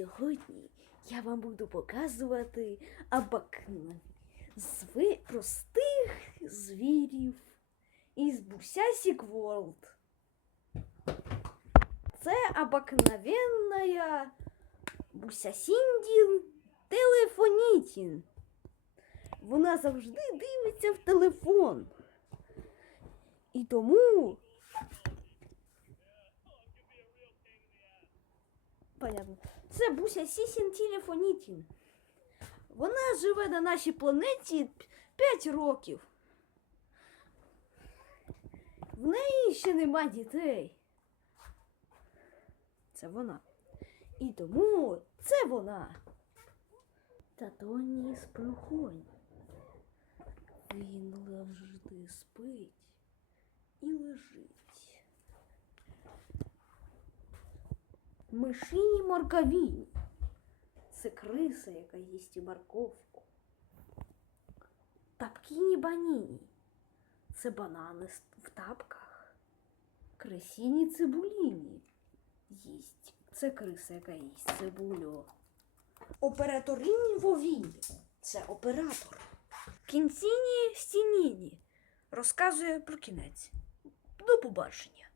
сьогодні я вам буду показувати абакнові зви простих звірів із Бусясік Ворлд. Це обыкновенная Бусясіндін телефонітін. Вона завжди дивиться в телефон. І тому Понятно. Це Буся Сісін Телефонітін. Вона живе на нашій планеті 5 років. В неї ще нема дітей. Це вона. І тому це вона. Та то ні спрохонь. Він завжди спить і лежить. Мишині морковіні. Це криса, яка їсть і морковку. Тапкіні баніні. Це банани в тапках. Крисіні цибуліні. Їсть. Це криса, яка їсть цибулю. Операторині вовіні. Це оператор. Кінціні стініні. Розказує про кінець. До побачення.